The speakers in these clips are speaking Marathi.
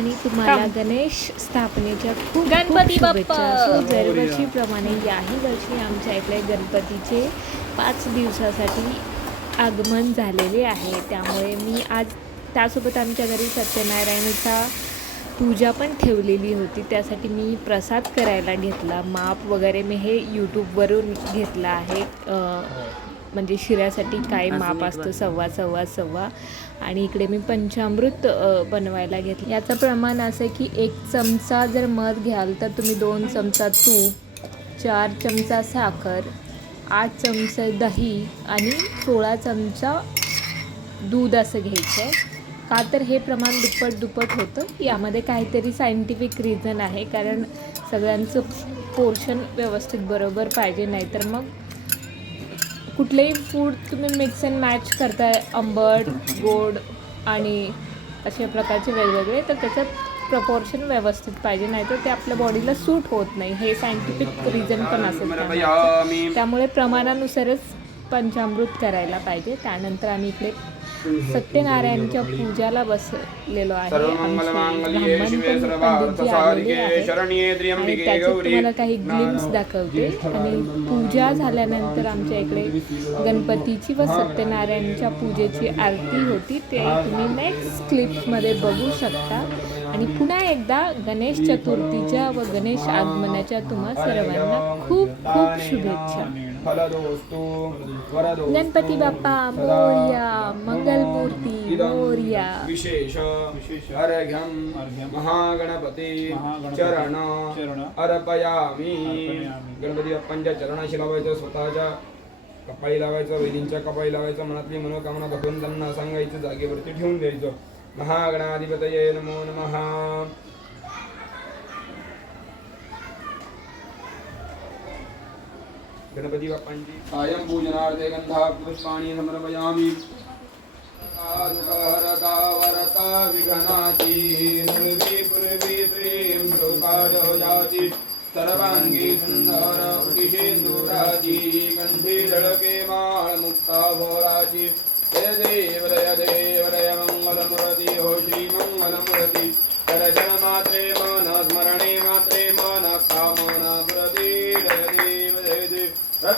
आणि तुम्हाला गणेश स्थापनेच्या खूप गणपती बाप्पा! दरवर्षीप्रमाणे याही वर्षी आमच्या इकडे गणपतीचे पाच दिवसासाठी आगमन झालेले आहे. त्यामुळे मी आज त्यासोबत आमच्या घरी सत्यनारायणाचा पूजा पण ठेवलेली होती. त्यासाठी मी प्रसाद करायला घेतला. माप वगैरे मी हे यूट्यूबवरून घेतला आहे. अं, म्हणजे शिऱ्यासाठी काय माप असतं? सव्वा सव्वा सव्वा. आणि इकडे मी पंचामृत बनवायला घेतलं. याचं प्रमाण असं आहे की एक चमचा जर मध घ्याल तर तुम्ही दोन चमचा तूप चार चमचा साखर आठ चमचे दही आणि सोळा चमचा दूध असं घ्यायचं आहे. का तर हे प्रमाण दुप्पट दुप्पट होतं. यामध्ये काहीतरी सायंटिफिक रिझन आहे. कारण सगळ्यांचं पोर्शन व्यवस्थित बरोबर पाहिजे नाहीतर मग कुठलेही फूड तुम्ही मिक्स अँड मॅच करताय आंबट गोड आणि अशा प्रकारचे वेगवेगळे तर त्याच्यात प्रपोर्शन व्यवस्थित पाहिजे नाहीतर ते आपल्या बॉडीला सूट होत नाही हे सायंटिफिक रिझन पण असेल. त्यामुळे प्रमाणानुसारच पंचामृत करायला पाहिजे त्यानंतर आम्ही इकडे सत्यनारायणच्या पूजाला बसलेलो आहे. तुम्हाला काही ग्लिम्स दाखवते. आणि पूजा झाल्यानंतर आमच्या इकडे गणपतीची व सत्यनारायणच्या पूजेची आरती होती. ते तुम्ही नेक्स्ट क्लिप्समध्ये बघू शकता. आणि पुन्हा एकदा गणेश चतुर्थीच्या व गणेश आगमनाच्या तुम्हा सर्वांना खूप खूप शुभेच्छा. फलदोस्तु वरदोस्तु गणपती बाप्पा मोर्या मंगलमूर्ती मोर्या। विशेष अर्घ्यम महागणपती चरण अर्पयामी। गणपती बाप्पांच्या चरणाशी लावायचं स्वतःच्या कपाळी लावायचं वैदींच्या कपाळी लावायचं मनातली मनोकामना भगवंतांना सांगायचं जागेवरती ठेवून द्यायचं. महागणाधिपतये नमो नमः. गणपती बाप्पांची. कायम पूजनार्थे गंधा समर्पयामि. सुखहरता वरता विघनाची निर्वी पूर्वी श्रीं जाती सर्वांगी सुंदर उटिशेंदुराची कंठी झळके माळ मुक्ता भोराची हे देव जय देव हो श्री मंगलमूर्ती. दर्शन मात्रे मन स्मरणे मात्रे मन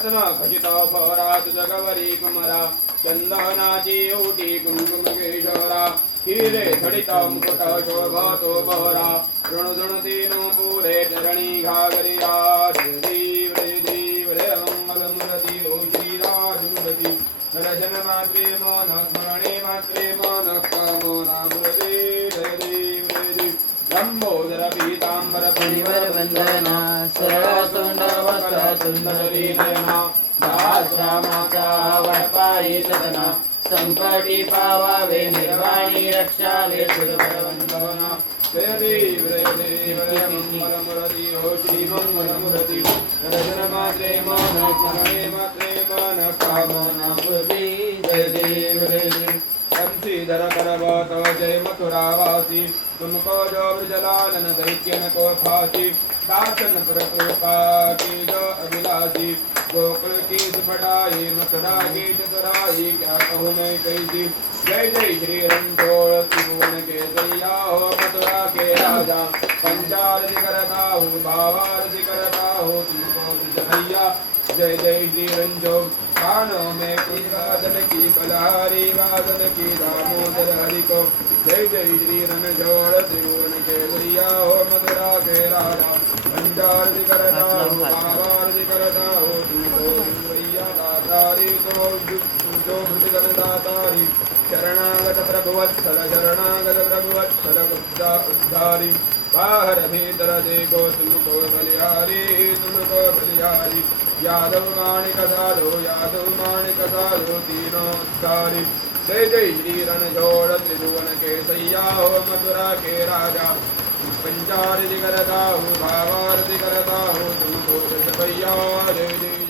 देव रत्न खचिता जगवरी कुमरा चंदनाची ओटी कुंकुम केशरा हिरे खडिता मुकुट शोभातो बहरा ऋण ऋण चरणी घागरिया जय देव जय देव जय मंगलमूर्ती ओ श्रीराजमूर्ती दर्शन मात्रे मन स्मरणे मात्रे मन कामना मूर्ती देव देव लंबोदर पीतांबर परिवर वंदना सरळतोंड वक्र सुंदरी दाश्रामाचा वडपायी सदना संकटी पावावे निर्वाणी रक्षावे वंदना जय देव देव हो श्री मात्रे मन मात्रे मन कामना कंसीधर करवत जय मथुरावासी तुमको जो ब्रजलालन दैत्यन को फासी दासन प्रकृपा की जो अभिलाषी। गोकुल की सुपड़ाई मथुरा की चतुराई क्या कहूँ मैं कैसी? जय जय श्री रणछोड़ त्रिभुवन के दैया हो मथुरा के राजा। पंचारति करता हूँ भावारति करता हूँ तुमको जय जय श्री रंजो कानों में कुछ वादन की बलहारी वादन की दामोदर हरि को। जय जय श्री रणजोड़ त्रिभुवन के दैया हो मथुरा के राजा। पंचारति करता हूँ भावारति करता हूँ तुमको भैया दातारी तो जो भृतिगण दातारी शरणागत प्रभुवत्सल शरणागत प्रभुवत्सल उद्धा उद्धारी बाहर भीतर देखो तुमको बलिहारी तुमको बलिहारी यादव माणिक साधो यादव माणिक साधो तीनों उद्धारी जय जय श्री रणजोड़ त्रिभुवन के सैया हो मथुरा के राजा पंचारति करता हूँ भावारति करता हूँ तुमको भैया जय जय